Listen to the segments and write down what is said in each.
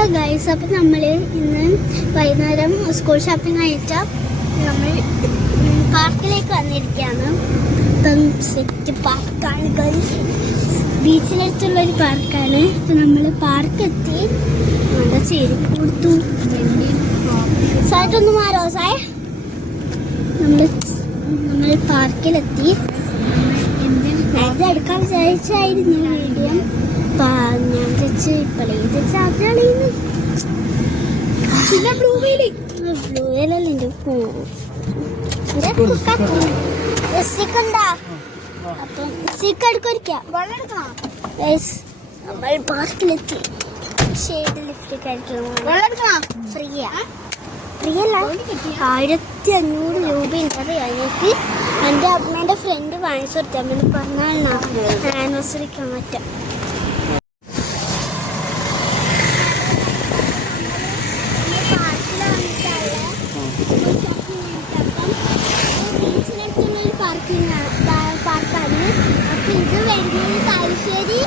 Hello guys, അപ്പം നമ്മൾ ഇന്ന് വൈകുന്നേരം സ്കൂൾ ഷോപ്പിംഗ് കഴിഞ്ഞിട്ട് നമ്മൾ പാർക്കിലേക്ക് വന്നിരിക്കുകയാണ്. ഇപ്പം സെറ്റ് പാർക്കാണ് ഗൈസ്, ബീച്ചിനടുത്തുള്ളൊരു പാർക്കാണ്. ഇപ്പം നമ്മൾ പാർക്കെത്തി, നല്ല ചെരുപ്പ് കൊടുത്തു. സായിട്ടൊന്ന് മാറോ സായ. നമ്മൾ പാർക്കിലെത്തി. നേരത്തെ എടുക്കാൻ വിചാരിച്ചായിരുന്നു വീഡിയോ. ഞാൻ വെച്ച് ഇപ്പോഴേത് ചാറ്റാളിന്ന് ബ്ലൂ വെയിലല്ലേ അപ്പം നമ്മൾ പാർക്കിലെത്തി. ഷെയ്ഡ് ലിഫ്റ്റ് കഴിക്കണം. ഫ്രീയാ? ഫ്രീയല്ല, 1500 രൂപയുണ്ട്. അതിലേക്ക് എൻ്റെ അമ്മേൻ്റെ ഫ്രണ്ട് വാങ്ങിച്ചു കൊടുത്താൽ മതി. പറഞ്ഞാലാണ് ആനിവേഴ്സറിക്ക് മാറ്റാം. പാർക്കാണ്. അപ്പം ഇത് വരുന്നത് തലശ്ശേരി.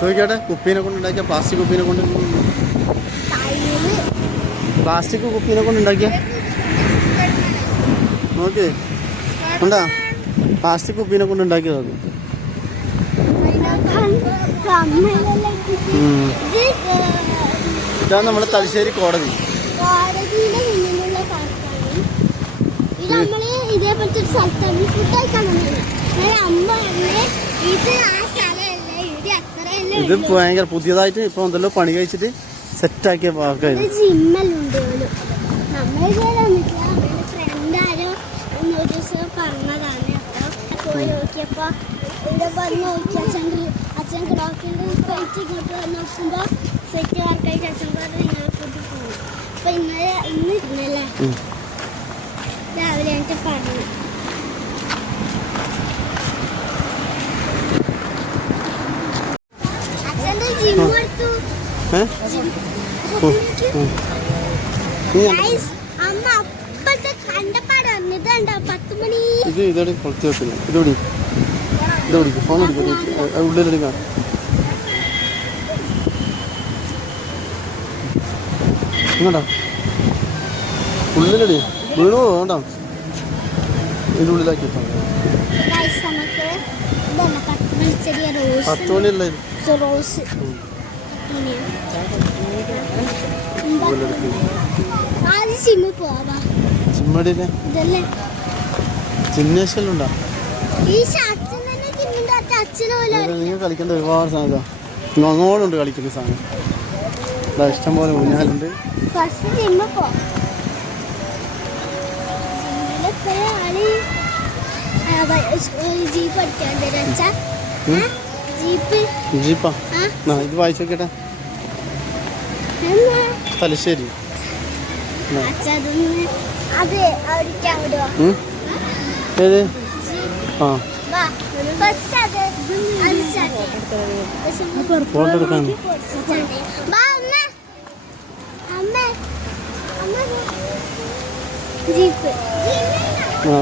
ചോദിക്കട്ടെ, കുപ്പീനെ കൊണ്ടുണ്ടാക്കിയ പ്ലാസ്റ്റിക് കുപ്പീനെ കൊണ്ട് ഉണ്ടാക്കിയ നോക്ക് ഉണ്ടാ, പ്ലാസ്റ്റിക് കുപ്പീനെ കൊണ്ട് ഉണ്ടാക്കിയത്. അത് ഇതാണ് നമ്മുടെ തലശ്ശേരി കോടതി. ഇതേപോലത്തെ ഒരു സ്ഥലത്താണ് ഫുഡ് കഴിക്കാൻ ഇത് ഭയങ്കര പുതിയതായിട്ട് ഇപ്പൊ എന്തെല്ലോ പണി കഴിച്ചിട്ട് സെറ്റാക്കിയ പാർക്കാണ്. ജിമ്മെല്ലുണ്ട്. ഫ്രണ്ടാരോ ഒരു ദിവസം പറഞ്ഞതാണ്. അപ്പോൾ പോയി നോക്കിയപ്പോ ഇവിടെ വന്ന് നോക്കി അച്ഛൻ ക്ലോക്കിൽ കഴിച്ച് ഇങ്ങോട്ട് വന്ന് നോക്കുമ്പോൾ സെറ്റ് വർക്കായിട്ട് അച്ഛൻ പറഞ്ഞ് നിങ്ങളെ കൂട്ടി പോകും. അപ്പൊ ഇന്ന് ഇരുന്നല്ലേ രാവിലെ എന്നിട്ട് പറഞ്ഞു. അച്ഛൻ്റെ ജിം എടുത്തു. അമ്മ അപ്പത്തെ കണ്ടപ്പാട് ഇതുണ്ടോ 10 മണി. ഇതോടെ കുറച്ച് വെക്കുന്നു. ഇതോടി ഫോൺ ഉള്ളിലെടുക്കാം. ഇങ്ങോട്ടാ ഉള്ളിലടി വീണു വേണ്ട, ഇതിൻ്റെ ഉള്ളിലാക്കി 10 മണിയല്ലേ റോസ്. ജിംനേഷ്യലുണ്ടോ? നിങ്ങൾ കളിക്കേണ്ട ഒരുപാട് സാധനം അങ്ങോട്ടുണ്ട്. കളിക്കുന്ന സാധനം ഇഷ്ടം പോലെ ഊഞ്ഞാലുണ്ട്. ജീപ്പാ? ഇത് വായിച്ചു നോക്കട്ടെ. തലശ്ശേരി ഏത്? ആ ഫോട്ടോ എടുക്കാൻ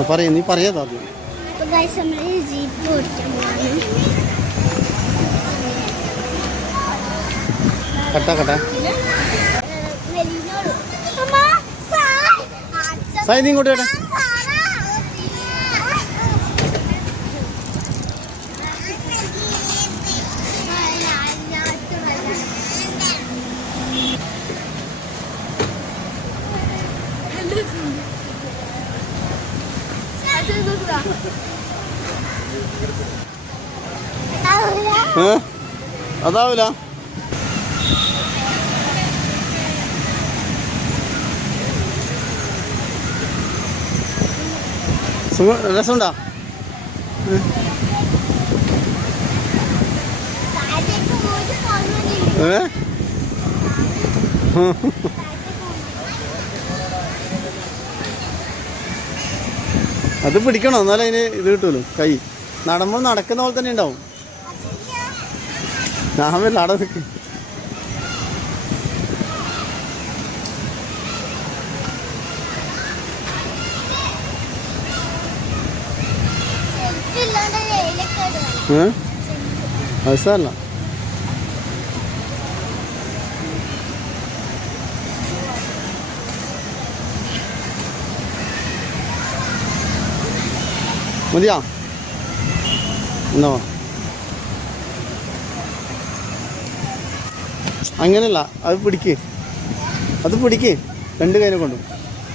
പറയാ. നീ പറയാതാ ആദ്യം. ജീപ്പ് ഓടിക്കാൻ പോവാണ്. കട്ടാ സായി, നീ ഇങ്ങോട്ട് കേട്ടാ. അതാവില്ല. രസമുണ്ടാ? അത് പിടിക്കണം, എന്നാലും അതിന് ഇത് കിട്ടുമല്ലോ. കൈ നടക്കുന്ന പോലെ തന്നെ ഉണ്ടാവും. ഞാൻ വരില്ല, അവിടെ നിൽക്ക്. അത് സാരല്ല. മതിയാ എന്നോ അങ്ങനെയല്ല, അത് പിടിക്ക്, രണ്ട് കൈനെ കൊണ്ടും.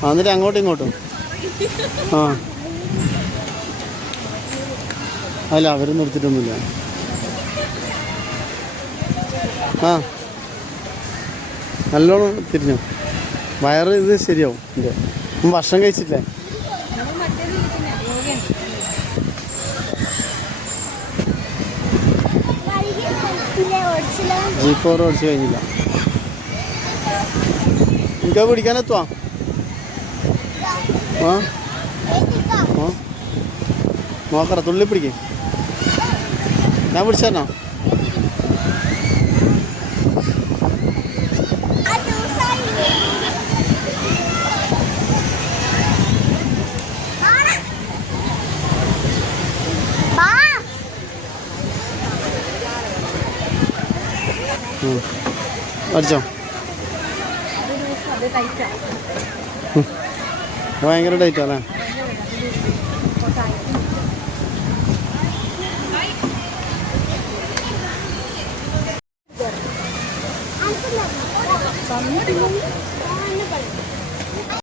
എന്നിട്ട് അങ്ങോട്ടും ഇങ്ങോട്ടും. ആ അല്ല, അവരൊന്നും എടുത്തിട്ടൊന്നുമില്ല. ആ നല്ലോണം തിരിഞ്ഞു. വയറ് ഇത് ശരിയാവും. എൻ്റെ ഭക്ഷണം കഴിച്ചിട്ടില്ലേ? ജീപ്പ് ഓവർ ഓടിച്ച് കഴിഞ്ഞില്ല. എനിക്കത് പിടിക്കാനെത്തുവാ. ആ ആ നോക്കറ, തുള്ളി പിടിക്കേ. ഞാൻ പിടിച്ചോ? അടിച്ചോ? ഭയങ്കര ടൈറ്റാ അല്ലേ?